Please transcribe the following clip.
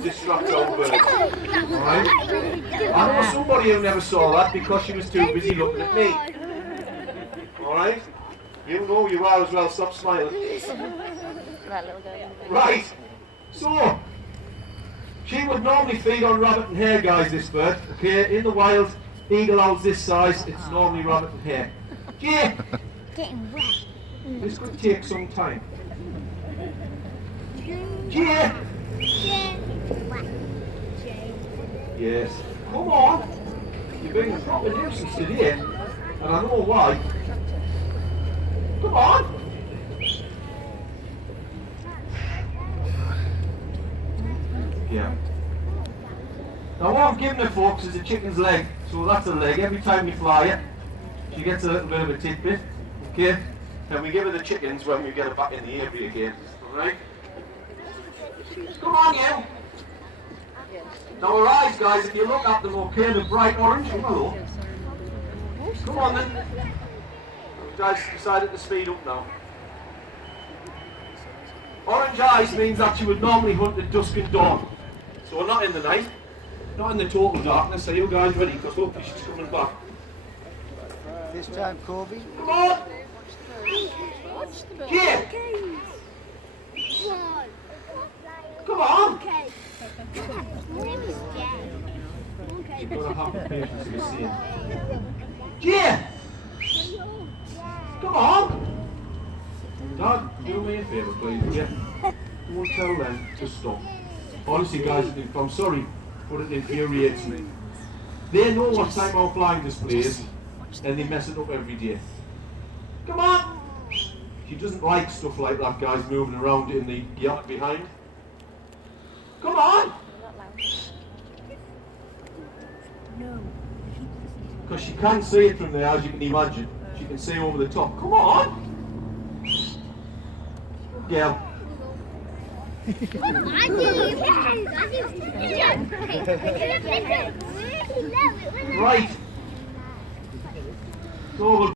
to distract our birds. Alright? I know somebody who never saw that because she was too busy looking at me. Alright? You know you are as well, stop smiling. Right, so, she would normally feed on rabbit and hare, guys, this bird. Okay, in the wild, eagle owls this size, it's normally rabbit and hare. Jay! Getting wet. This could take some time. Jay! Yes. Come on! You're being a proper nuisance today, and I know why. Come on! Yeah. Now what I'm giving her, folks, is a chicken's leg. So that's a leg. Every time we fly it, she gets a little bit of a tidbit. Okay? And we give her the chickens when we get her back in the aviary again. Alright? Come on, you! Now her eyes, guys, if you look at them, okay, they're bright orange. Oh, hello. Come on then. You guys decided to speed up now. Orange eyes means that she would normally hunt at dusk and dawn. So not in the night, not in the total darkness. Are you guys ready? Because hopefully she's coming back. This time, Corby. Come on! Here! Come on! You've got to have the patience to see it. Here! Come on! Dad, do me a favour, please, will you? Don't tell them to stop. Honestly, guys, I'm sorry, but it infuriates me. They know what time our flying display is, and they mess it up every day. Come on! She doesn't like stuff like that, guys, moving around in the yacht behind. Come on! Because she can't see it from there, as you can imagine. She can see over the top. Come on! Girl. Right. So